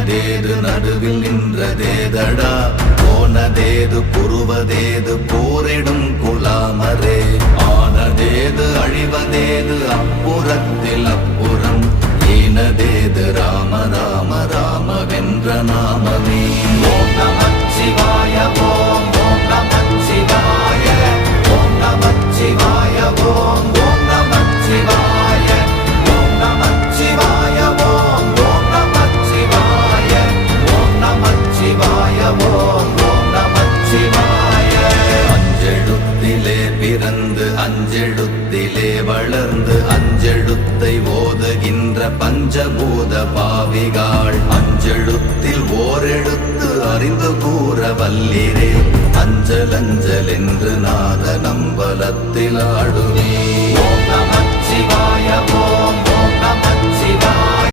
தேது நடுவில் நின்றதேதடா போனதேது புருவதேது போரிடும் குலாமரே ஆனதேது அழிவதேது அப்புறத்தில் அப்புறம் ஈனதேது ராம ராம ராம வென்ற நாமமே ஓம் நமச்சிவாய ஓம் ஓம் நமச்சிவாய ஓம் நமச்சிவாய ஓம் ஓம் நமச்சிவாய ஓம் நமச்சிவாய ஓம் ஓம் நமச்சிவாய ஓம் நமச்சிவாய ஓம் ஓம் நமச்சிவாய அஞ்செழுத்திலே பிறந்து அஞ்செழுத்திலே வளர்ந்து அஞ்செழுத்தை ஓதுகின்ற பஞ்சபூத பாவிகாள் அஞ்செழுத்தில் ஓரெழுத்து அறிந்து கூற வல்லிரே அஞ்சல் அஞ்சல் என்று நாத நம்பலத்தில் ஆடுவே ஓம் நமச்சிவாய ஓம்